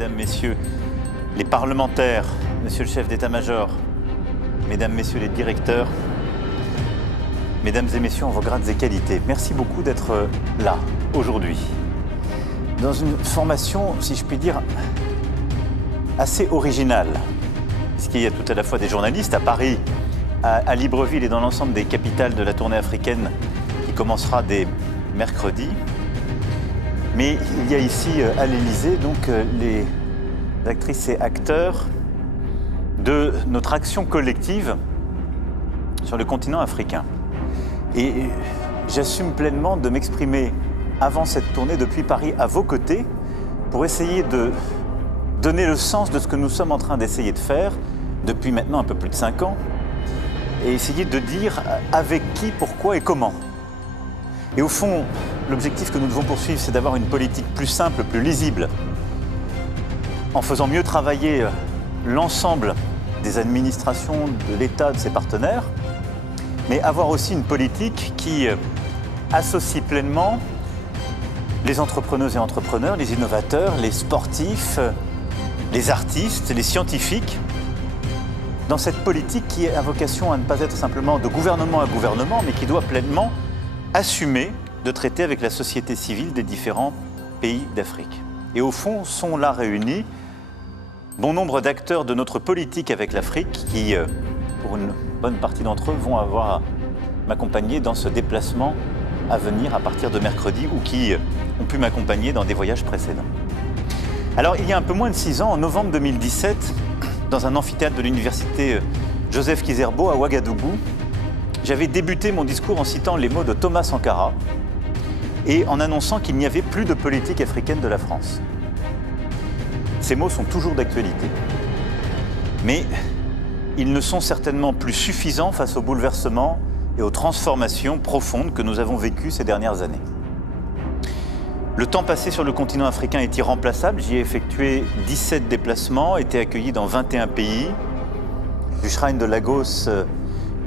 Mesdames, Messieurs les parlementaires, Monsieur le chef d'état-major, Mesdames, Messieurs les directeurs, Mesdames et Messieurs en vos grades et qualités, merci beaucoup d'être là aujourd'hui. Dans une formation, si je puis dire, assez originale, puisqu'il y a tout à la fois des journalistes à Paris, à Libreville et dans l'ensemble des capitales de la tournée africaine qui commencera dès mercredi. Mais il y a ici à l'Élysée donc les actrices et acteurs de notre action collective sur le continent africain. Et j'assume pleinement de m'exprimer avant cette tournée depuis Paris à vos côtés pour essayer de donner le sens de ce que nous sommes en train d'essayer de faire depuis maintenant un peu plus de 5 ans et essayer de dire avec qui, pourquoi et comment. Et au fond, l'objectif que nous devons poursuivre, c'est d'avoir une politique plus simple, plus lisible, en faisant mieux travailler l'ensemble des administrations de l'État, de ses partenaires, mais avoir aussi une politique qui associe pleinement les entrepreneuses et entrepreneurs, les innovateurs, les sportifs, les artistes, les scientifiques, dans cette politique qui a vocation à ne pas être simplement de gouvernement à gouvernement, mais qui doit pleinement assumer de traiter avec la société civile des différents pays d'Afrique. Et au fond, sont là réunis bon nombre d'acteurs de notre politique avec l'Afrique qui, pour une bonne partie d'entre eux, vont avoir à m'accompagner dans ce déplacement à venir à partir de mercredi ou qui ont pu m'accompagner dans des voyages précédents. Alors, il y a un peu moins de 6 ans, en novembre 2017, dans un amphithéâtre de l'université Joseph Kizerbo à Ouagadougou, j'avais débuté mon discours en citant les mots de Thomas Sankara et en annonçant qu'il n'y avait plus de politique africaine de la France. Ces mots sont toujours d'actualité, mais ils ne sont certainement plus suffisants face aux bouleversements et aux transformations profondes que nous avons vécues ces dernières années. Le temps passé sur le continent africain est irremplaçable. J'y ai effectué 17 déplacements, été accueilli dans 21 pays, du Shrine de Lagos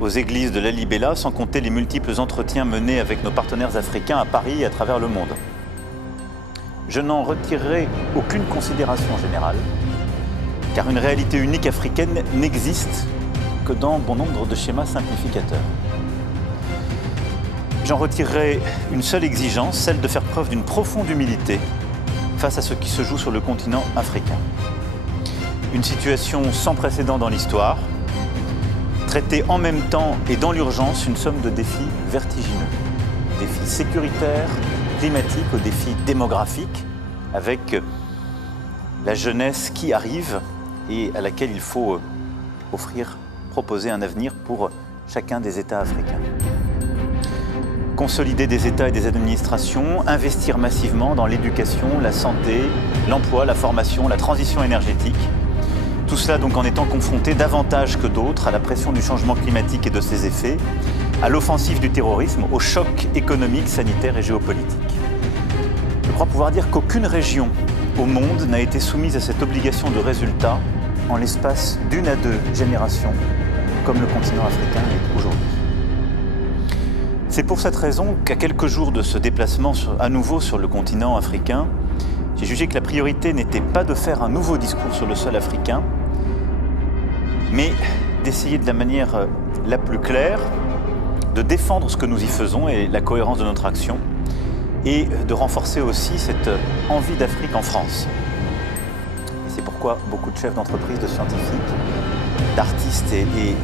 aux églises de Lalibela, sans compter les multiples entretiens menés avec nos partenaires africains à Paris et à travers le monde. Je n'en retirerai aucune considération générale, car une réalité unique africaine n'existe que dans bon nombre de schémas simplificateurs. J'en retirerai une seule exigence, celle de faire preuve d'une profonde humilité face à ce qui se joue sur le continent africain. Une situation sans précédent dans l'histoire, traiter en même temps et dans l'urgence une somme de défis vertigineux. Défis sécuritaires, climatiques, aux défis démographiques, avec la jeunesse qui arrive et à laquelle il faut proposer un avenir pour chacun des États africains. Consolider des États et des administrations, investir massivement dans l'éducation, la santé, l'emploi, la formation, la transition énergétique. Tout cela donc en étant confronté davantage que d'autres à la pression du changement climatique et de ses effets, à l'offensive du terrorisme, au choc économique, sanitaire et géopolitique. Je crois pouvoir dire qu'aucune région au monde n'a été soumise à cette obligation de résultat en l'espace d'1 à 2 générations, comme le continent africain est aujourd'hui. C'est pour cette raison qu'à quelques jours de ce déplacement à nouveau sur le continent africain, j'ai jugé que la priorité n'était pas de faire un nouveau discours sur le sol africain, mais d'essayer de la manière la plus claire de défendre ce que nous y faisons et la cohérence de notre action, et de renforcer aussi cette envie d'Afrique en France. Et c'est pourquoi beaucoup de chefs d'entreprise, de scientifiques, d'artistes et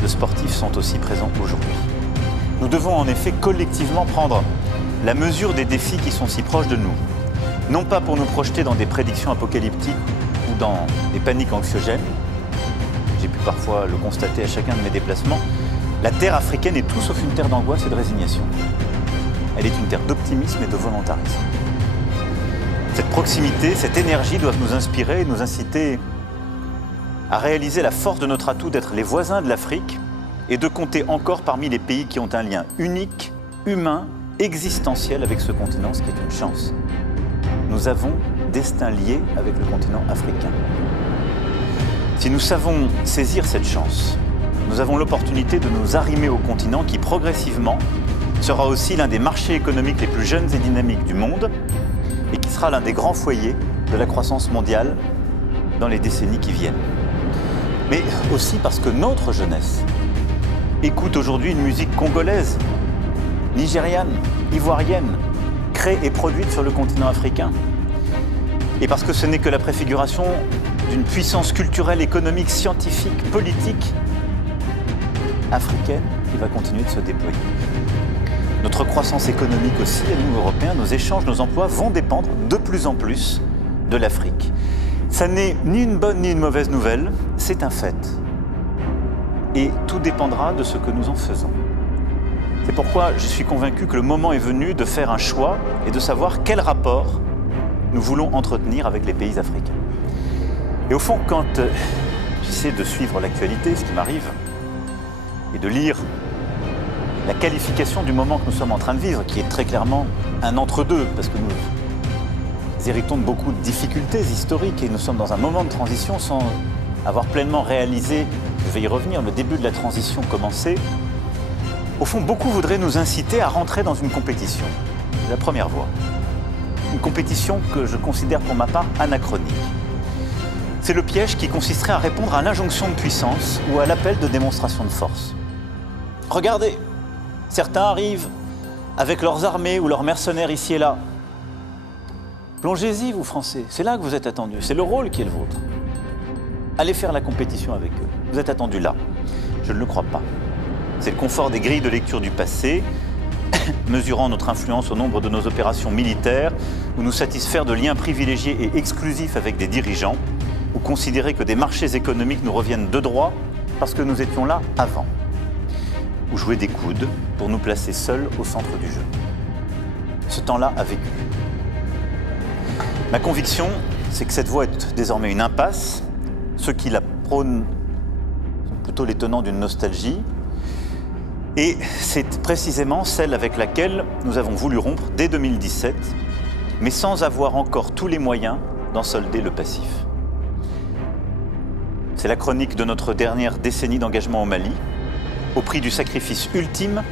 de sportifs sont aussi présents aujourd'hui. Nous devons en effet collectivement prendre la mesure des défis qui sont si proches de nous. Non pas pour nous projeter dans des prédictions apocalyptiques ou dans des paniques anxiogènes. J'ai pu parfois le constater à chacun de mes déplacements. La terre africaine est tout sauf une terre d'angoisse et de résignation. Elle est une terre d'optimisme et de volontarisme. Cette proximité, cette énergie doivent nous inspirer et nous inciter à réaliser la force de notre atout d'être les voisins de l'Afrique et de compter encore parmi les pays qui ont un lien unique, humain, existentiel avec ce continent, ce qui est une chance. Nous avons destin lié avec le continent africain. Si nous savons saisir cette chance, nous avons l'opportunité de nous arrimer au continent qui, progressivement, sera aussi l'un des marchés économiques les plus jeunes et dynamiques du monde et qui sera l'un des grands foyers de la croissance mondiale dans les décennies qui viennent. Mais aussi parce que notre jeunesse écoute aujourd'hui une musique congolaise, nigériane, ivoirienne, créée et produite sur le continent africain. Et parce que ce n'est que la préfiguration d'une puissance culturelle, économique, scientifique, politique africaine qui va continuer de se déployer. Notre croissance économique aussi, à nous Européens, nos échanges, nos emplois vont dépendre de plus en plus de l'Afrique. Ça n'est ni une bonne ni une mauvaise nouvelle, c'est un fait. Et tout dépendra de ce que nous en faisons. C'est pourquoi je suis convaincu que le moment est venu de faire un choix et de savoir quel rapport nous voulons entretenir avec les pays africains. Et au fond, quand j'essaie de suivre l'actualité, ce qui m'arrive, et de lire la qualification du moment que nous sommes en train de vivre, qui est très clairement un entre-deux, parce que nous héritons de beaucoup de difficultés historiques et nous sommes dans un moment de transition sans avoir pleinement réalisé, je vais y revenir, le début de la transition commencé. Au fond, beaucoup voudraient nous inciter à rentrer dans une compétition. C'est la première voie. Une compétition que je considère pour ma part anachronique. C'est le piège qui consisterait à répondre à l'injonction de puissance ou à l'appel de démonstration de force. Regardez, certains arrivent avec leurs armées ou leurs mercenaires ici et là. Plongez-y, vous Français, c'est là que vous êtes attendus, c'est le rôle qui est le vôtre. Allez faire la compétition avec eux, vous êtes attendus là. Je ne le crois pas. C'est le confort des grilles de lecture du passé, mesurant notre influence au nombre de nos opérations militaires, ou nous satisfaire de liens privilégiés et exclusifs avec des dirigeants, ou considérer que des marchés économiques nous reviennent de droit parce que nous étions là avant, ou jouer des coudes pour nous placer seuls au centre du jeu. Ce temps-là a vécu. Ma conviction, c'est que cette voie est désormais une impasse. Ceux qui la prônent sont plutôt les tenants d'une nostalgie. Et c'est précisément celle avec laquelle nous avons voulu rompre dès 2017, mais sans avoir encore tous les moyens d'en solder le passif. C'est la chronique de notre dernière décennie d'engagement au Mali. Au prix du sacrifice ultime,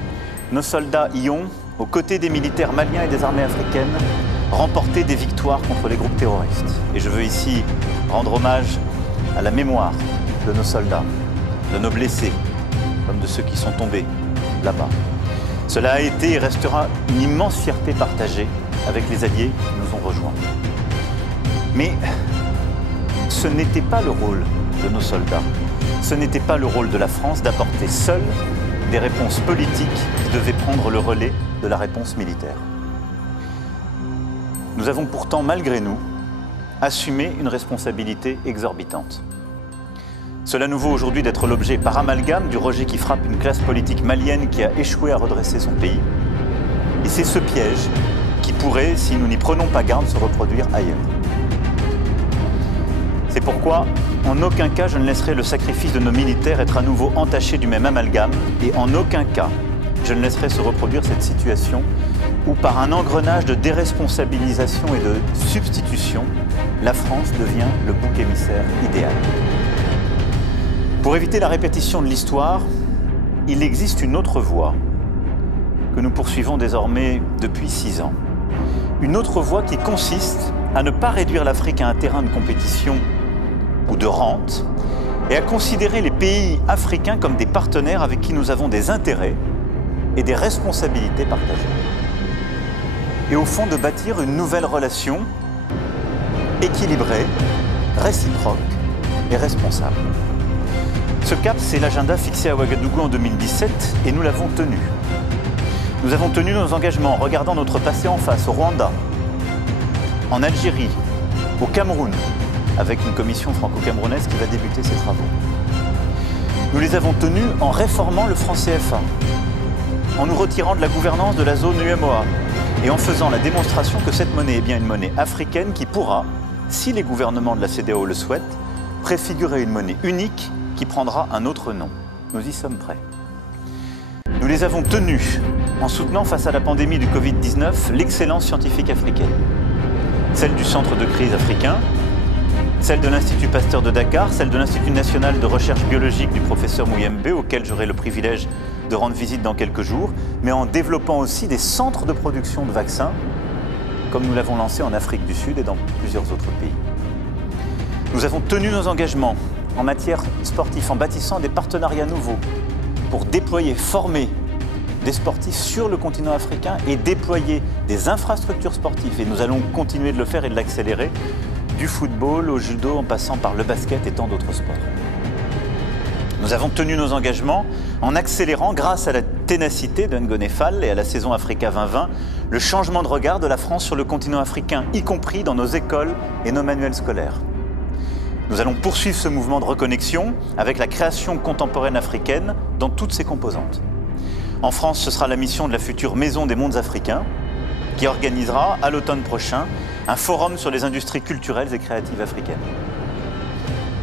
nos soldats y ont, aux côtés des militaires maliens et des armées africaines, remporté des victoires contre les groupes terroristes. Et je veux ici rendre hommage à la mémoire de nos soldats, de nos blessés, comme de ceux qui sont tombés là-bas. Cela a été et restera une immense fierté partagée avec les alliés qui nous ont rejoints. Mais ce n'était pas le rôle de nos soldats, ce n'était pas le rôle de la France d'apporter seule des réponses politiques qui devaient prendre le relais de la réponse militaire. Nous avons pourtant, malgré nous, assumé une responsabilité exorbitante. Cela nous vaut aujourd'hui d'être l'objet par amalgame du rejet qui frappe une classe politique malienne qui a échoué à redresser son pays. Et c'est ce piège qui pourrait, si nous n'y prenons pas garde, se reproduire ailleurs. C'est pourquoi, en aucun cas, je ne laisserai le sacrifice de nos militaires être à nouveau entaché du même amalgame, et en aucun cas, je ne laisserai se reproduire cette situation où, par un engrenage de déresponsabilisation et de substitution, la France devient le bouc émissaire idéal. Pour éviter la répétition de l'histoire, il existe une autre voie que nous poursuivons désormais depuis 6 ans. Une autre voie qui consiste à ne pas réduire l'Afrique à un terrain de compétition ou de rente et à considérer les pays africains comme des partenaires avec qui nous avons des intérêts et des responsabilités partagées. Et au fond, de bâtir une nouvelle relation équilibrée, réciproque et responsable. Ce cap, c'est l'agenda fixé à Ouagadougou en 2017 et nous l'avons tenu. Nous avons tenu nos engagements en regardant notre passé en face, au Rwanda, en Algérie, au Cameroun, avec une commission franco-camerounaise qui va débuter ses travaux. Nous les avons tenus en réformant le franc CFA, en nous retirant de la gouvernance de la zone UEMOA et en faisant la démonstration que cette monnaie est bien une monnaie africaine qui pourra, si les gouvernements de la CEDEAO le souhaitent, préfigurer une monnaie unique qui prendra un autre nom. Nous y sommes prêts. Nous les avons tenus en soutenant face à la pandémie du Covid-19 l'excellence scientifique africaine. Celle du Centre de crise africain, celle de l'Institut Pasteur de Dakar, celle de l'Institut national de recherche biologique du professeur Mouyembe, auquel j'aurai le privilège de rendre visite dans quelques jours, mais en développant aussi des centres de production de vaccins comme nous l'avons lancé en Afrique du Sud et dans plusieurs autres pays. Nous avons tenu nos engagements en matière sportive en bâtissant des partenariats nouveaux pour déployer, former des sportifs sur le continent africain et déployer des infrastructures sportives. Et nous allons continuer de le faire et de l'accélérer, du football au judo en passant par le basket et tant d'autres sports. Nous avons tenu nos engagements en accélérant, grâce à la ténacité de Ngoné Fall et à la saison Africa 2020, le changement de regard de la France sur le continent africain, y compris dans nos écoles et nos manuels scolaires. Nous allons poursuivre ce mouvement de reconnexion avec la création contemporaine africaine dans toutes ses composantes. En France, ce sera la mission de la future Maison des mondes africains qui organisera, à l'automne prochain, un forum sur les industries culturelles et créatives africaines.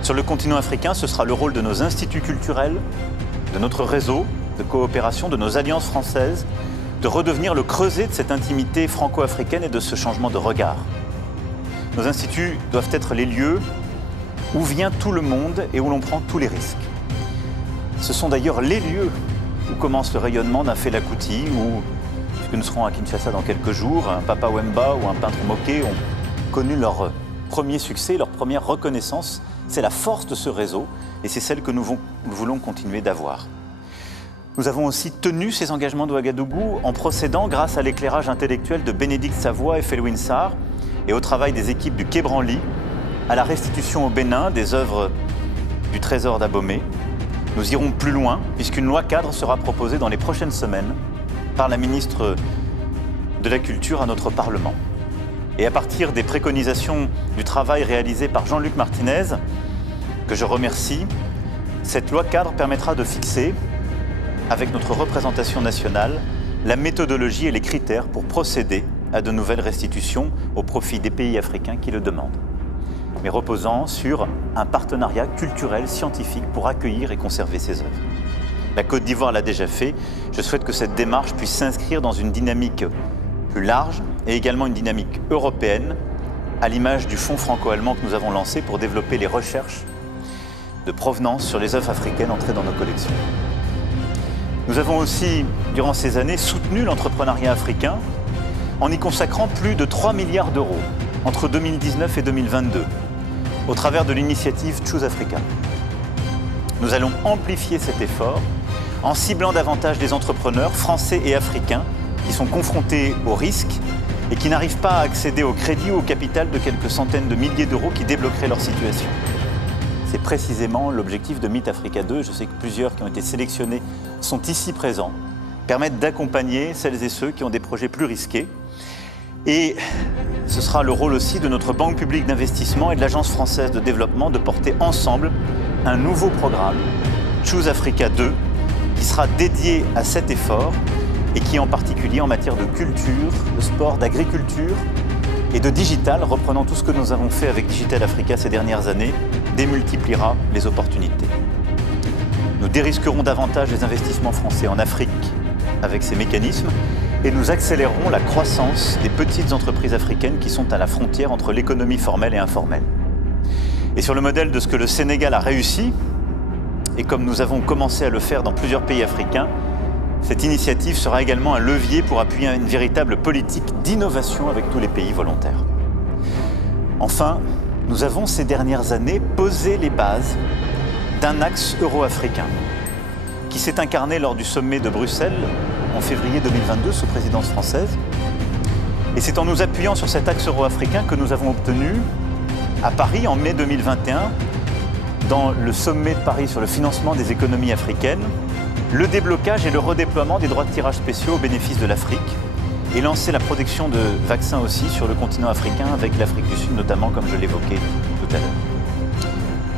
Sur le continent africain, ce sera le rôle de nos instituts culturels, de notre réseau de coopération, de nos alliances françaises, de redevenir le creuset de cette intimité franco-africaine et de ce changement de regard. Nos instituts doivent être les lieux où vient tout le monde et où l'on prend tous les risques. Ce sont d'ailleurs les lieux où commence le rayonnement d'un Fela Kuti, où, puisque nous serons à Kinshasa dans quelques jours, un Papa Wemba ou un peintre moqué ont connu leur premier succès, leur première reconnaissance. C'est la force de ce réseau et c'est celle que nous voulons continuer d'avoir. Nous avons aussi tenu ces engagements de Ouagadougou en procédant, grâce à l'éclairage intellectuel de Bénédicte Savoie et Felwine Sarr et au travail des équipes du Quai Branly, à la restitution au Bénin des œuvres du trésor d'Abomey. Nous irons plus loin, puisqu'une loi cadre sera proposée dans les prochaines semaines par la ministre de la Culture à notre Parlement. Et à partir des préconisations du travail réalisé par Jean-Luc Martinez, que je remercie, cette loi cadre permettra de fixer, avec notre représentation nationale, la méthodologie et les critères pour procéder à de nouvelles restitutions au profit des pays africains qui le demandent, mais reposant sur un partenariat culturel, scientifique pour accueillir et conserver ces œuvres. La Côte d'Ivoire l'a déjà fait. Je souhaite que cette démarche puisse s'inscrire dans une dynamique plus large et également une dynamique européenne, à l'image du fonds franco-allemand que nous avons lancé pour développer les recherches de provenance sur les œuvres africaines entrées dans nos collections. Nous avons aussi, durant ces années, soutenu l'entrepreneuriat africain en y consacrant plus de 3 milliards d'euros entre 2019 et 2022, au travers de l'initiative Choose Africa. Nous allons amplifier cet effort en ciblant davantage des entrepreneurs français et africains qui sont confrontés aux risques et qui n'arrivent pas à accéder au crédit ou au capital de quelques centaines de milliers d'euros qui débloqueraient leur situation. C'est précisément l'objectif de Meet Africa 2. Je sais que plusieurs qui ont été sélectionnés sont ici présents, permettent d'accompagner celles et ceux qui ont des projets plus risqués. Et ce sera le rôle aussi de notre Banque publique d'investissement et de l'Agence française de développement de porter ensemble un nouveau programme, Choose Africa 2, qui sera dédié à cet effort et qui, en particulier en matière de culture, de sport, d'agriculture et de digital, reprenant tout ce que nous avons fait avec Digital Africa ces dernières années, démultipliera les opportunités. Nous dérisquerons davantage les investissements français en Afrique avec ces mécanismes et nous accélérerons la croissance des petites entreprises africaines qui sont à la frontière entre l'économie formelle et informelle. Et sur le modèle de ce que le Sénégal a réussi, et comme nous avons commencé à le faire dans plusieurs pays africains, cette initiative sera également un levier pour appuyer une véritable politique d'innovation avec tous les pays volontaires. Enfin, nous avons ces dernières années posé les bases d'un axe euro-africain qui s'est incarné lors du sommet de Bruxelles en février 2022 sous présidence française. Et c'est en nous appuyant sur cet axe euro-africain que nous avons obtenu à Paris en mai 2021, dans le sommet de Paris sur le financement des économies africaines, le déblocage et le redéploiement des droits de tirage spéciaux au bénéfice de l'Afrique et lancer la production de vaccins aussi sur le continent africain avec l'Afrique du Sud notamment, comme je l'évoquais tout à l'heure.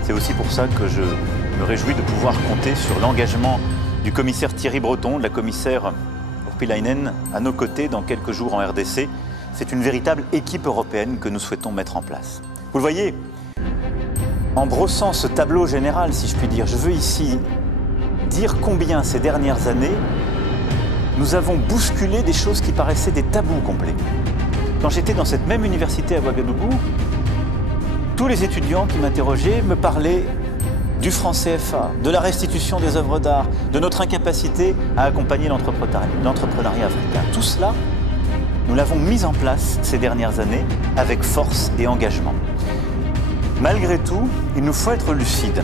C'est aussi pour ça que je me réjouis de pouvoir compter sur l'engagement du commissaire Thierry Breton, de la commissaire Urpilainen, à nos côtés dans quelques jours en RDC. C'est une véritable équipe européenne que nous souhaitons mettre en place. Vous le voyez, en brossant ce tableau général, si je puis dire, je veux ici dire combien ces dernières années, nous avons bousculé des choses qui paraissaient des tabous complets. Quand j'étais dans cette même université à Ouagadougou, tous les étudiants qui m'interrogeaient me parlaient du franc CFA, de la restitution des œuvres d'art, de notre incapacité à accompagner l'entrepreneuriat africain. Tout cela, nous l'avons mise en place ces dernières années avec force et engagement. Malgré tout, il nous faut être lucide.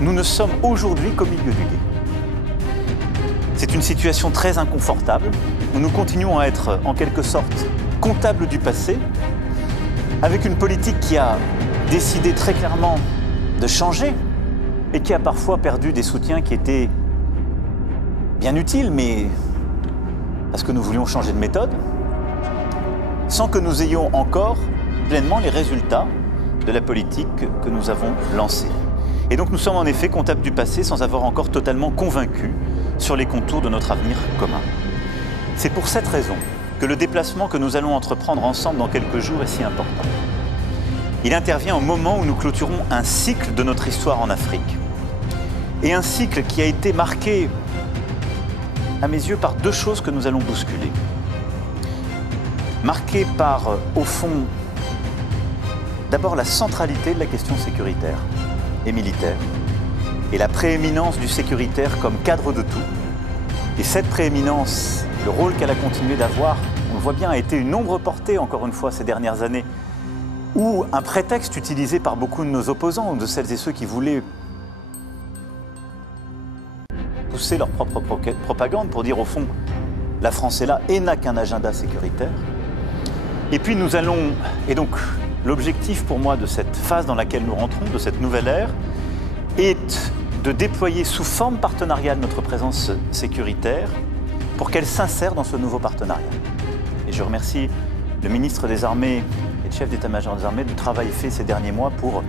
Nous ne sommes aujourd'hui qu'au milieu du gué. C'est une situation très inconfortable où nous continuons à être en quelque sorte comptables du passé, avec une politique qui a décidé très clairement de changer et qui a parfois perdu des soutiens qui étaient bien utiles, mais parce que nous voulions changer de méthode, sans que nous ayons encore pleinement les résultats de la politique que nous avons lancée. Et donc nous sommes en effet comptables du passé sans avoir encore totalement convaincu sur les contours de notre avenir commun. C'est pour cette raison que le déplacement que nous allons entreprendre ensemble dans quelques jours est si important. Il intervient au moment où nous clôturons un cycle de notre histoire en Afrique. Et un cycle qui a été marqué, à mes yeux, par deux choses que nous allons bousculer. Marqué par, au fond, d'abord la centralité de la question sécuritaire et militaire, et la prééminence du sécuritaire comme cadre de tout. Et cette prééminence, le rôle qu'elle a continué d'avoir, on le voit bien, a été une ombre portée, encore une fois, ces dernières années, ou un prétexte utilisé par beaucoup de nos opposants, ou de celles et ceux qui voulaient pousser leur propre propagande pour dire, au fond, la France est là et n'a qu'un agenda sécuritaire. Et puis nous allons, et donc l'objectif pour moi de cette phase dans laquelle nous rentrons, de cette nouvelle ère, est de déployer sous forme partenariale notre présence sécuritaire pour qu'elle s'insère dans ce nouveau partenariat. Et je remercie le ministre des Armées et le chef d'état-major des Armées du travail fait ces derniers mois pour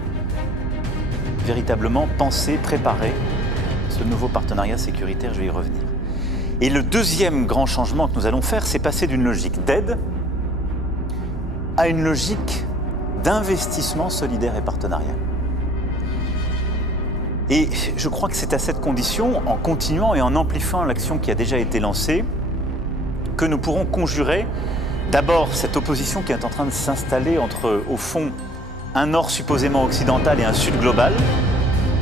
véritablement penser, préparer ce nouveau partenariat sécuritaire, je vais y revenir. Et le deuxième grand changement que nous allons faire, c'est passer d'une logique d'aide à une logique d'investissement solidaire et partenarial. Et je crois que c'est à cette condition, en continuant et en amplifiant l'action qui a déjà été lancée, que nous pourrons conjurer d'abord cette opposition qui est en train de s'installer entre, au fond, un Nord supposément occidental et un Sud global,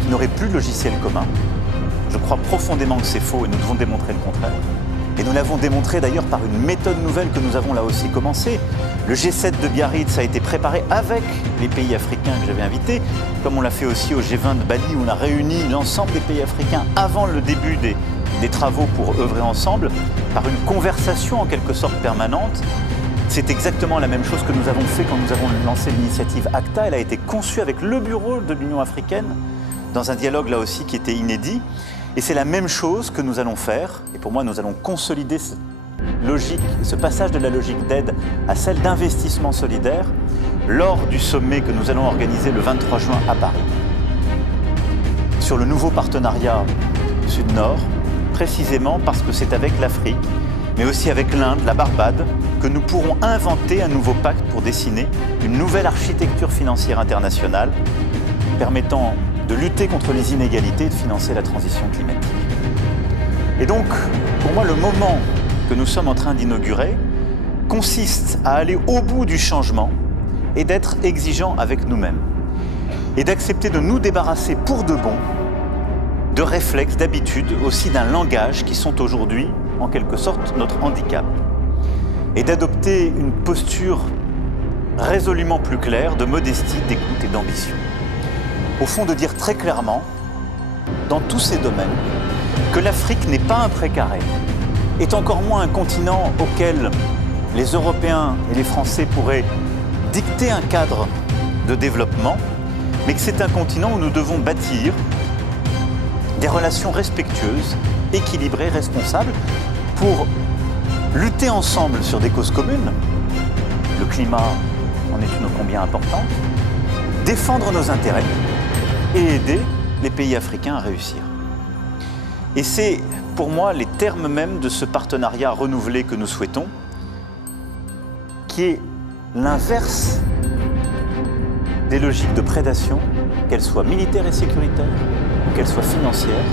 qui n'aurait plus de logiciel commun. Je crois profondément que c'est faux et nous devons démontrer le contraire. Et nous l'avons démontré d'ailleurs par une méthode nouvelle que nous avons là aussi commencée. Le G7 de Biarritz a été préparé avec les pays africains que j'avais invités, comme on l'a fait aussi au G20 de Bali, où on a réuni l'ensemble des pays africains avant le début des travaux pour œuvrer ensemble, par une conversation en quelque sorte permanente. C'est exactement la même chose que nous avons fait quand nous avons lancé l'initiative ACTA. Elle a été conçue avec le bureau de l'Union africaine, dans un dialogue là aussi qui était inédit. Et c'est la même chose que nous allons faire. Et pour moi, nous allons consolider cette logique, ce passage de la logique d'aide à celle d'investissement solidaire lors du sommet que nous allons organiser le 23 juin à Paris. Sur le nouveau partenariat Sud-Nord, précisément parce que c'est avec l'Afrique, mais aussi avec l'Inde, la Barbade, que nous pourrons inventer un nouveau pacte pour dessiner une nouvelle architecture financière internationale permettant de lutter contre les inégalités et de financer la transition climatique. Et donc, pour moi, le moment que nous sommes en train d'inaugurer consiste à aller au bout du changement et d'être exigeants avec nous-mêmes. Et d'accepter de nous débarrasser pour de bon de réflexes, d'habitudes, aussi d'un langage qui sont aujourd'hui, en quelque sorte, notre handicap. Et d'adopter une posture résolument plus claire de modestie, d'écoute et d'ambition. Au fond, de dire très clairement, dans tous ces domaines, que l'Afrique n'est pas un précaré, est encore moins un continent auquel les Européens et les Français pourraient dicter un cadre de développement, mais que c'est un continent où nous devons bâtir des relations respectueuses, équilibrées, responsables, pour lutter ensemble sur des causes communes. Le climat en est une ô combien importante, défendre nos intérêts et aider les pays africains à réussir. Et c'est pour moi les termes mêmes de ce partenariat renouvelé que nous souhaitons, qui est l'inverse des logiques de prédation, qu'elles soient militaires et sécuritaires, ou qu'elles soient financières,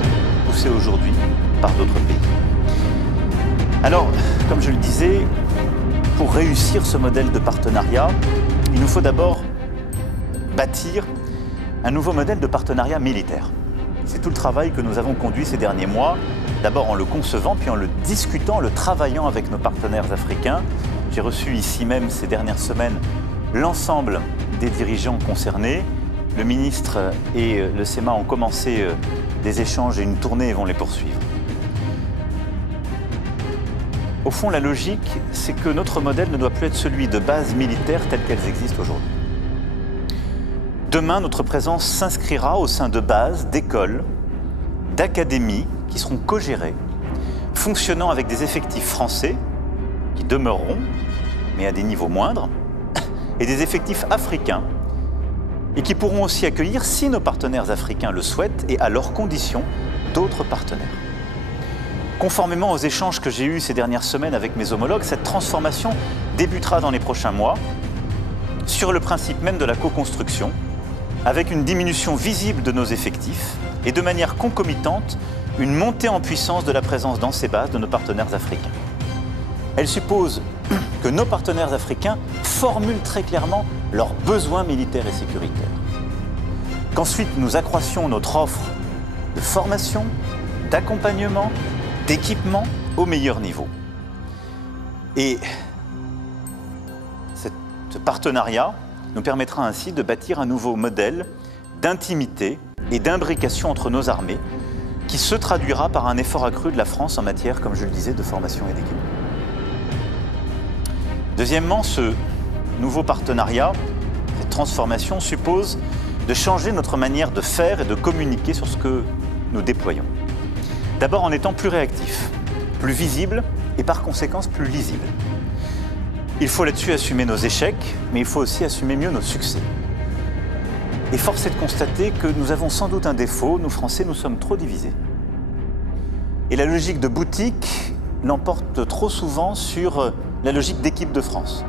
poussées aujourd'hui par d'autres pays. Alors, comme je le disais, pour réussir ce modèle de partenariat, il nous faut d'abord bâtir un nouveau modèle de partenariat militaire. C'est tout le travail que nous avons conduit ces derniers mois, d'abord en le concevant, puis en le discutant, en le travaillant avec nos partenaires africains. J'ai reçu ici même ces dernières semaines l'ensemble des dirigeants concernés. Le ministre et le SEMA ont commencé des échanges et une tournée et vont les poursuivre. Au fond, la logique, c'est que notre modèle ne doit plus être celui de bases militaires telles qu'elles existent aujourd'hui. Demain, notre présence s'inscrira au sein de bases, d'écoles, d'académies qui seront co-gérées, fonctionnant avec des effectifs français qui demeureront, mais à des niveaux moindres, et des effectifs africains et qui pourront aussi accueillir, si nos partenaires africains le souhaitent et à leurs conditions, d'autres partenaires. Conformément aux échanges que j'ai eus ces dernières semaines avec mes homologues, cette transformation débutera dans les prochains mois sur le principe même de la co-construction, avec une diminution visible de nos effectifs et de manière concomitante, une montée en puissance de la présence dans ces bases de nos partenaires africains. Elle suppose que nos partenaires africains formulent très clairement leurs besoins militaires et sécuritaires. Qu'ensuite nous accroissions notre offre de formation, d'accompagnement, d'équipement au meilleur niveau. Et ce partenariat nous permettra ainsi de bâtir un nouveau modèle d'intimité et d'imbrication entre nos armées qui se traduira par un effort accru de la France en matière, comme je le disais, de formation et d'équipement. Deuxièmement, ce nouveau partenariat, cette transformation suppose de changer notre manière de faire et de communiquer sur ce que nous déployons. D'abord en étant plus réactifs, plus visibles et par conséquent plus lisibles. Il faut là-dessus assumer nos échecs, mais il faut aussi assumer mieux nos succès. Et force est de constater que nous avons sans doute un défaut, nous Français, nous sommes trop divisés. Et la logique de boutique l'emporte trop souvent sur la logique d'équipe de France.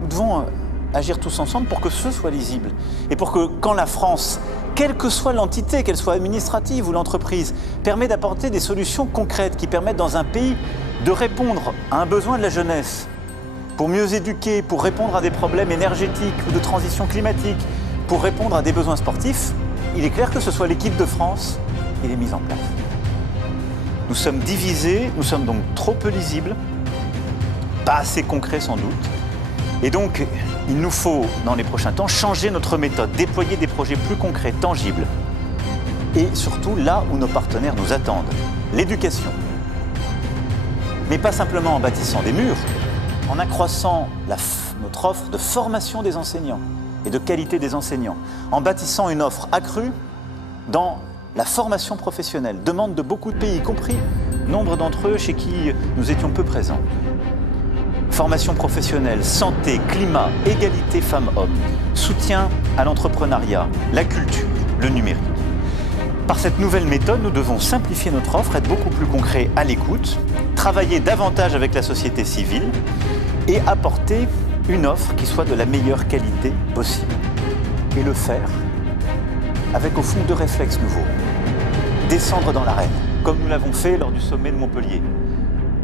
Nous devons agir tous ensemble pour que ce soit lisible. Et pour que quand la France, quelle que soit l'entité, qu'elle soit administrative ou l'entreprise, permet d'apporter des solutions concrètes qui permettent dans un pays de répondre à un besoin de la jeunesse, pour mieux éduquer, pour répondre à des problèmes énergétiques ou de transition climatique, pour répondre à des besoins sportifs, il est clair que ce soit l'équipe de France qui les mise en place. Nous sommes divisés, nous sommes donc trop peu lisibles, pas assez concrets sans doute. Et donc, il nous faut, dans les prochains temps, changer notre méthode, déployer des projets plus concrets, tangibles. Et surtout, là où nos partenaires nous attendent, l'éducation. Mais pas simplement en bâtissant des murs, en accroissant notre offre de formation des enseignants et de qualité des enseignants, en bâtissant une offre accrue dans la formation professionnelle, demande de beaucoup de pays, y compris nombre d'entre eux chez qui nous étions peu présents. Formation professionnelle, santé, climat, égalité femmes-hommes, soutien à l'entrepreneuriat, la culture, le numérique. Par cette nouvelle méthode, nous devons simplifier notre offre, être beaucoup plus concrets à l'écoute, travailler davantage avec la société civile et apporter une offre qui soit de la meilleure qualité possible. Et le faire avec au fond deux réflexes nouveaux. Descendre dans l'arène, comme nous l'avons fait lors du sommet de Montpellier,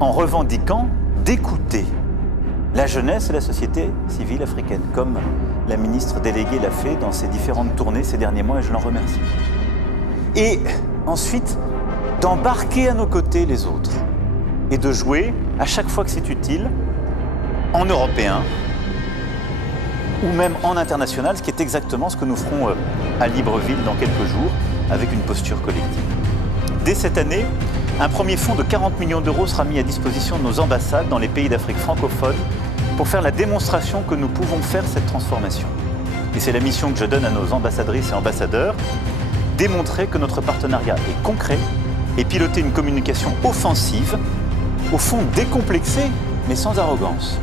en revendiquant d'écouter la jeunesse et la société civile africaine, comme la ministre déléguée l'a fait dans ses différentes tournées ces derniers mois, et je l'en remercie. Et ensuite, d'embarquer à nos côtés les autres, et de jouer, à chaque fois que c'est utile, en européen, ou même en international, ce qui est exactement ce que nous ferons à Libreville dans quelques jours, avec une posture collective. Dès cette année, un premier fonds de 40 millions d'euros sera mis à disposition de nos ambassades dans les pays d'Afrique francophone pour faire la démonstration que nous pouvons faire cette transformation. Et c'est la mission que je donne à nos ambassadrices et ambassadeurs, démontrer que notre partenariat est concret et piloter une communication offensive, au fond décomplexée, mais sans arrogance.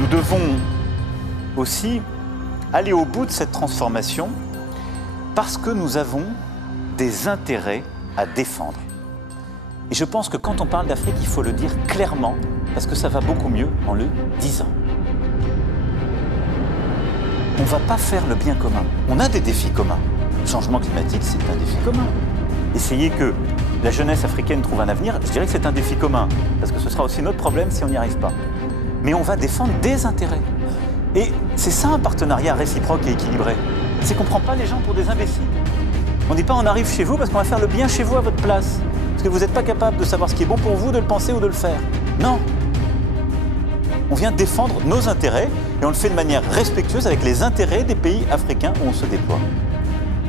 Nous devons aussi aller au bout de cette transformation parce que nous avons des intérêts à défendre. Et je pense que quand on parle d'Afrique, il faut le dire clairement, parce que ça va beaucoup mieux en le disant. On ne va pas faire le bien commun. On a des défis communs. Le changement climatique, c'est un défi commun. Essayer que la jeunesse africaine trouve un avenir, je dirais que c'est un défi commun, parce que ce sera aussi notre problème si on n'y arrive pas. Mais on va défendre des intérêts. Et c'est ça un partenariat réciproque et équilibré. C'est qu'on ne prend pas les gens pour des imbéciles. On ne dit pas on arrive chez vous parce qu'on va faire le bien chez vous à votre place. Parce que vous n'êtes pas capable de savoir ce qui est bon pour vous, de le penser ou de le faire. Non. On vient défendre nos intérêts et on le fait de manière respectueuse avec les intérêts des pays africains où on se déploie.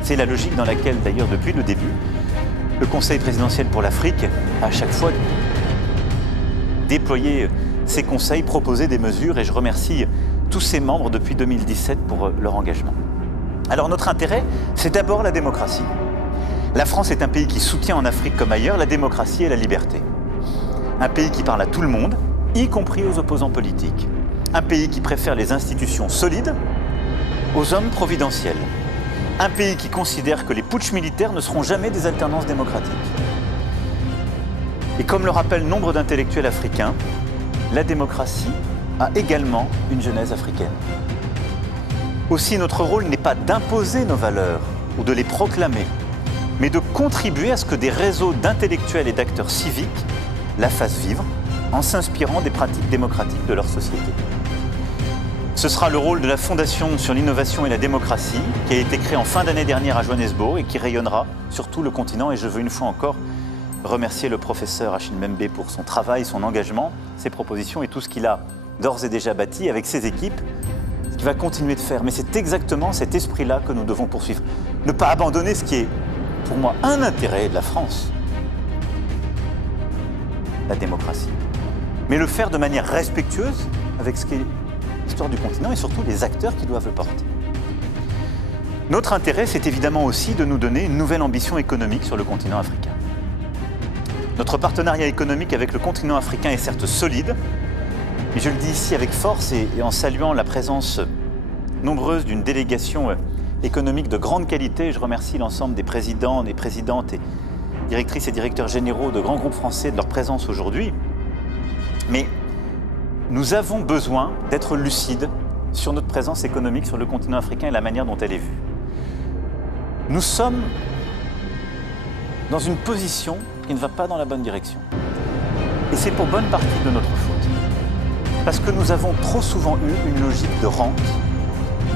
C'est la logique dans laquelle, d'ailleurs, depuis le début, le Conseil présidentiel pour l'Afrique a à chaque fois déployé ses conseils, proposé des mesures et je remercie tous ses membres depuis 2017 pour leur engagement. Alors notre intérêt, c'est d'abord la démocratie. La France est un pays qui soutient en Afrique comme ailleurs la démocratie et la liberté. Un pays qui parle à tout le monde, y compris aux opposants politiques. Un pays qui préfère les institutions solides aux hommes providentiels. Un pays qui considère que les putschs militaires ne seront jamais des alternances démocratiques. Et comme le rappellent nombre d'intellectuels africains, la démocratie a également une genèse africaine. Aussi, notre rôle n'est pas d'imposer nos valeurs ou de les proclamer, mais de contribuer à ce que des réseaux d'intellectuels et d'acteurs civiques la fassent vivre en s'inspirant des pratiques démocratiques de leur société. Ce sera le rôle de la Fondation sur l'innovation et la démocratie, qui a été créée en fin d'année dernière à Johannesburg et qui rayonnera sur tout le continent. Et je veux une fois encore remercier le professeur Achille Mbembe pour son travail, son engagement, ses propositions et tout ce qu'il a d'ores et déjà bâti avec ses équipes, ce qu'il va continuer de faire. Mais c'est exactement cet esprit-là que nous devons poursuivre. Ne pas abandonner ce qui est, pour moi, un intérêt de la France, la démocratie. Mais le faire de manière respectueuse avec ce qui est l'histoire du continent et surtout les acteurs qui doivent le porter. Notre intérêt, c'est évidemment aussi de nous donner une nouvelle ambition économique sur le continent africain. Notre partenariat économique avec le continent africain est certes solide, mais je le dis ici avec force et en saluant la présence nombreuse d'une délégation économique de grande qualité. Je remercie l'ensemble des présidents, des présidentes et directrices et directeurs généraux de grands groupes français de leur présence aujourd'hui. Mais nous avons besoin d'être lucides sur notre présence économique sur le continent africain et la manière dont elle est vue. Nous sommes dans une position qui ne va pas dans la bonne direction. Et c'est pour bonne partie de notre faute. Parce que nous avons trop souvent eu une logique de rente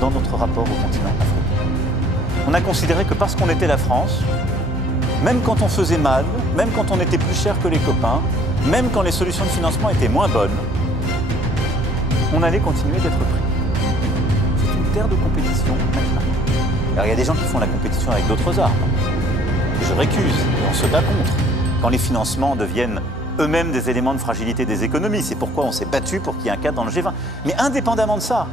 dans notre rapport au continent africain. On a considéré que parce qu'on était la France, même quand on faisait mal, même quand on était plus cher que les copains, même quand les solutions de financement étaient moins bonnes, on allait continuer d'être pris. C'est une terre de compétition maintenant. Alors il y a des gens qui font la compétition avec d'autres armes. Et je récuse, et on se bat contre. Quand les financements deviennent eux-mêmes des éléments de fragilité des économies, c'est pourquoi on s'est battu pour qu'il y ait un cadre dans le G20. Mais indépendamment de ça,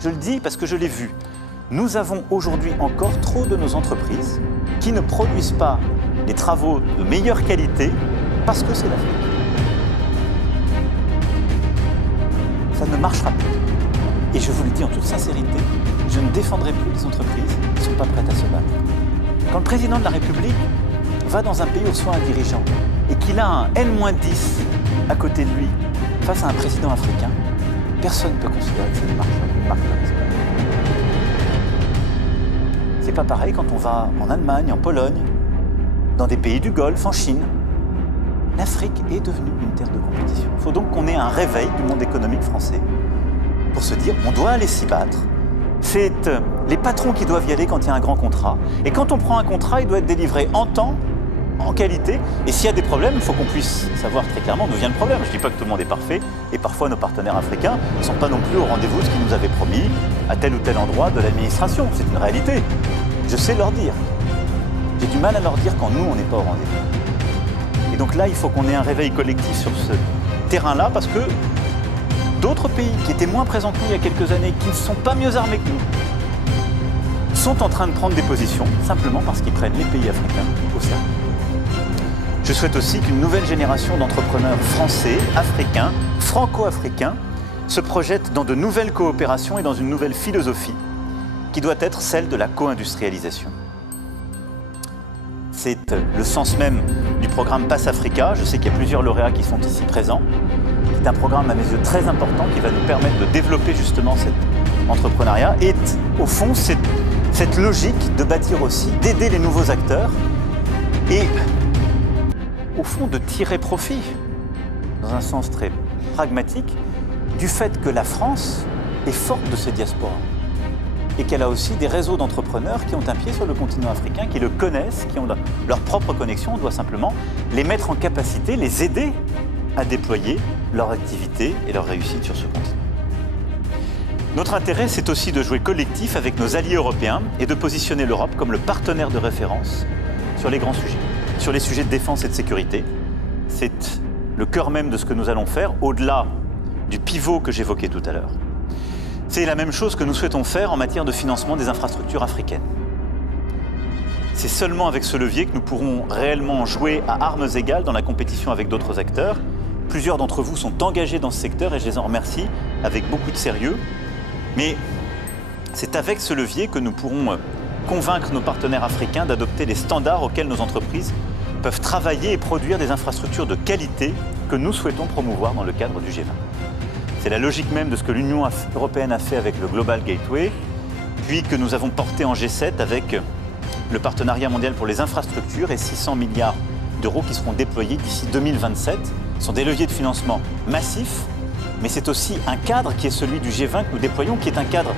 je le dis parce que je l'ai vu, nous avons aujourd'hui encore trop de nos entreprises qui ne produisent pas des travaux de meilleure qualité parce que c'est l'Afrique. Ça ne marchera plus. Et je vous le dis en toute sincérité, je ne défendrai plus les entreprises qui ne sont pas prêtes à se battre. Quand le président de la République va dans un pays où soit un dirigeant et qu'il a un N-10 à côté de lui face à un président africain, personne ne peut considérer que c'est une marque de respect. C'est pas pareil quand on va en Allemagne, en Pologne, dans des pays du Golfe, en Chine. L'Afrique est devenue une terre de compétition. Il faut donc qu'on ait un réveil du monde économique français pour se dire on doit aller s'y battre. C'est les patrons qui doivent y aller quand il y a un grand contrat. Et quand on prend un contrat, il doit être délivré en temps, en qualité. Et s'il y a des problèmes, il faut qu'on puisse savoir très clairement d'où vient le problème. Je ne dis pas que tout le monde est parfait. Et parfois, nos partenaires africains ne sont pas non plus au rendez-vous de ce qu'ils nous avaient promis à tel ou tel endroit de l'administration. C'est une réalité. Je sais leur dire. J'ai du mal à leur dire quand nous, on n'est pas au rendez-vous. Et donc là, il faut qu'on ait un réveil collectif sur ce terrain-là parce que d'autres pays qui étaient moins présents que nous il y a quelques années, qui ne sont pas mieux armés que nous, sont en train de prendre des positions simplement parce qu'ils prennent les pays africains au sérieux. Je souhaite aussi qu'une nouvelle génération d'entrepreneurs français, africains, franco-africains se projette dans de nouvelles coopérations et dans une nouvelle philosophie qui doit être celle de la co-industrialisation. C'est le sens même du programme Pass Africa. Je sais qu'il y a plusieurs lauréats qui sont ici présents. C'est un programme à mes yeux très important qui va nous permettre de développer justement cet entrepreneuriat et au fond cette logique de bâtir aussi, d'aider les nouveaux acteurs et au fond de tirer profit, dans un sens très pragmatique, du fait que la France est forte de ses diasporas. et qu'elle a aussi des réseaux d'entrepreneurs qui ont un pied sur le continent africain, qui le connaissent, qui ont leur propre connexion. On doit simplement les mettre en capacité, les aider à déployer leur activité et leur réussite sur ce continent. Notre intérêt, c'est aussi de jouer collectif avec nos alliés européens et de positionner l'Europe comme le partenaire de référence sur les grands sujets, sur les sujets de défense et de sécurité. C'est le cœur même de ce que nous allons faire, au-delà du pivot que j'évoquais tout à l'heure. C'est la même chose que nous souhaitons faire en matière de financement des infrastructures africaines. C'est seulement avec ce levier que nous pourrons réellement jouer à armes égales dans la compétition avec d'autres acteurs. Plusieurs d'entre vous sont engagés dans ce secteur et je les en remercie avec beaucoup de sérieux. Mais c'est avec ce levier que nous pourrons convaincre nos partenaires africains d'adopter les standards auxquels nos entreprises peuvent travailler et produire des infrastructures de qualité que nous souhaitons promouvoir dans le cadre du G20. C'est la logique même de ce que l'Union européenne a fait avec le Global Gateway, puis que nous avons porté en G7 avec le partenariat mondial pour les infrastructures et 600 milliards d'euros qui seront déployés d'ici 2027. Ce sont des leviers de financement massifs, mais c'est aussi un cadre qui est celui du G20 que nous déployons, qui est un cadre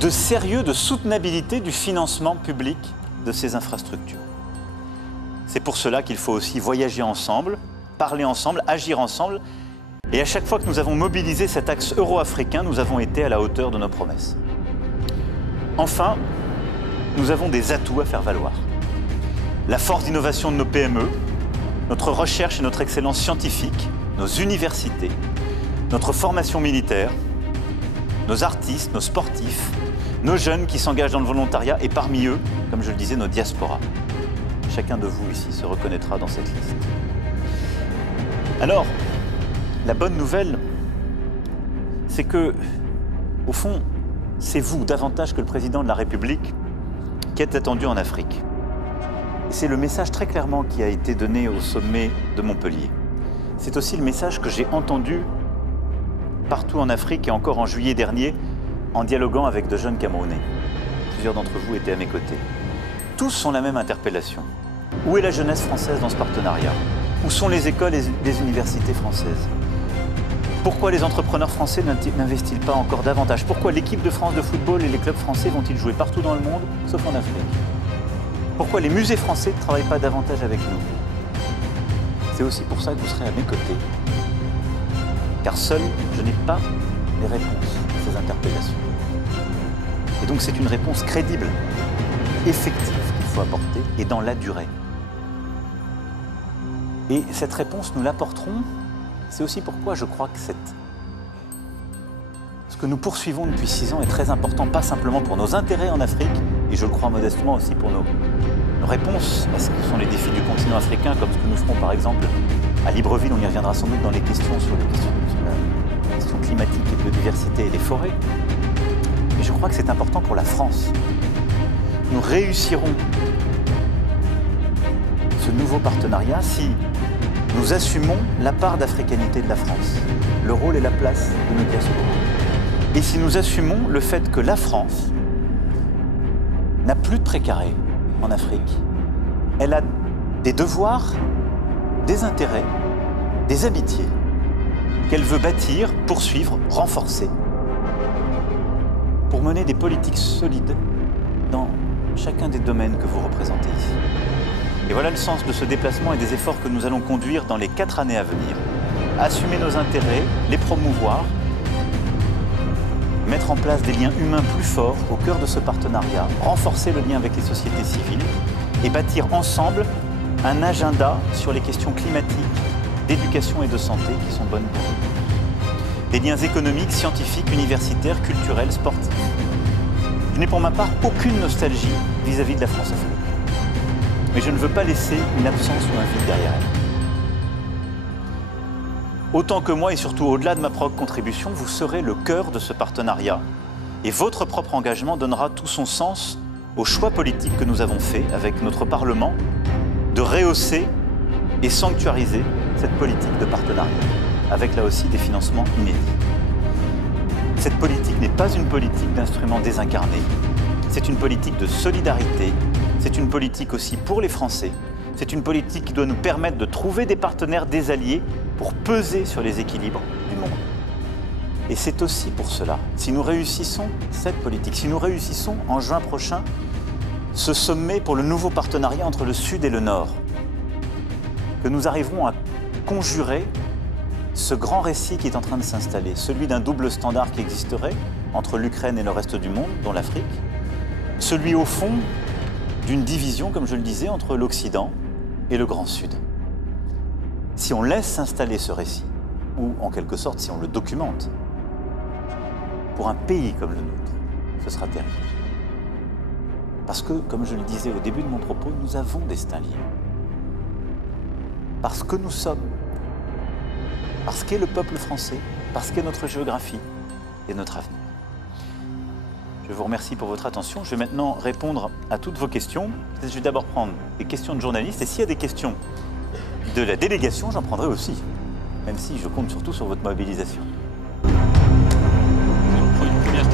de sérieux, de soutenabilité du financement public de ces infrastructures. C'est pour cela qu'il faut aussi voyager ensemble, parler ensemble, agir ensemble. Et à chaque fois que nous avons mobilisé cet axe euro-africain, nous avons été à la hauteur de nos promesses. Enfin, nous avons des atouts à faire valoir. La force d'innovation de nos PME, notre recherche et notre excellence scientifique, nos universités, notre formation militaire, nos artistes, nos sportifs, nos jeunes qui s'engagent dans le volontariat et parmi eux, comme je le disais, nos diasporas. Chacun de vous ici se reconnaîtra dans cette liste. Alors, la bonne nouvelle, c'est que, au fond, c'est vous, davantage que le président de la République, qui êtes attendu en Afrique. Et c'est le message très clairement qui a été donné au sommet de Montpellier. C'est aussi le message que j'ai entendu partout en Afrique et encore en juillet dernier, en dialoguant avec de jeunes Camerounais. Plusieurs d'entre vous étaient à mes côtés. Tous ont la même interpellation. Où est la jeunesse française dans ce partenariat? Où sont les écoles et les universités françaises? Pourquoi les entrepreneurs français n'investissent pas encore davantage? Pourquoi l'équipe de France de football et les clubs français vont-ils jouer partout dans le monde, sauf en Afrique? Pourquoi les musées français ne travaillent pas davantage avec nous? C'est aussi pour ça que vous serez à mes côtés. Car seul, je n'ai pas les réponses à ces interpellations. Et donc c'est une réponse crédible, effective qu'il faut apporter et dans la durée. Et cette réponse, nous l'apporterons. C'est aussi pourquoi je crois que ce que nous poursuivons depuis 6 ans est très important, pas simplement pour nos intérêts en Afrique, et je le crois modestement aussi pour nos réponses à ce que sont les défis du continent africain, comme ce que nous ferons par exemple à Libreville, on y reviendra sans doute dans les questions sur la question climatique et biodiversité et les forêts. Mais je crois que c'est important pour la France. Nous réussirons ce nouveau partenariat si nous assumons la part d'africanité de la France, le rôle et la place de nos diasporas. Et si nous assumons le fait que la France n'a plus de précaré en Afrique, elle a des devoirs, des intérêts, des amitiés qu'elle veut bâtir, poursuivre, renforcer, pour mener des politiques solides dans chacun des domaines que vous représentez ici. Et voilà le sens de ce déplacement et des efforts que nous allons conduire dans les 4 années à venir. Assumer nos intérêts, les promouvoir, mettre en place des liens humains plus forts au cœur de ce partenariat, renforcer le lien avec les sociétés civiles et bâtir ensemble un agenda sur les questions climatiques, d'éducation et de santé qui sont bonnes pour nous. Des liens économiques, scientifiques, universitaires, culturels, sportifs. Je n'ai pour ma part aucune nostalgie vis-à-vis de la France-Afrique. Mais je ne veux pas laisser une absence ou un vide derrière elle. Autant que moi et surtout au-delà de ma propre contribution, vous serez le cœur de ce partenariat. Et votre propre engagement donnera tout son sens au choix politique que nous avons fait avec notre Parlement de rehausser et sanctuariser cette politique de partenariat, avec là aussi des financements inédits. Cette politique n'est pas une politique d'instruments désincarnés, c'est une politique de solidarité, c'est une politique aussi pour les Français, c'est une politique qui doit nous permettre de trouver des partenaires, des alliés, pour peser sur les équilibres du monde. Et c'est aussi pour cela, si nous réussissons cette politique, si nous réussissons en juin prochain ce sommet pour le nouveau partenariat entre le Sud et le Nord, que nous arriverons à conjurer ce grand récit qui est en train de s'installer, celui d'un double standard qui existerait entre l'Ukraine et le reste du monde, dont l'Afrique, celui au fond d'une division, comme je le disais, entre l'Occident et le Grand Sud. Si on laisse s'installer ce récit, ou en quelque sorte si on le documente, pour un pays comme le nôtre, ce sera terrible. Parce que, comme je le disais au début de mon propos, nous avons destin lié. Parce que nous sommes, parce qu'est le peuple français, parce qu'est notre géographie et notre avenir. Je vous remercie pour votre attention. Je vais maintenant répondre à toutes vos questions. Je vais d'abord prendre des questions de journalistes et s'il y a des questions de la délégation, j'en prendrai aussi, même si je compte surtout sur votre mobilisation.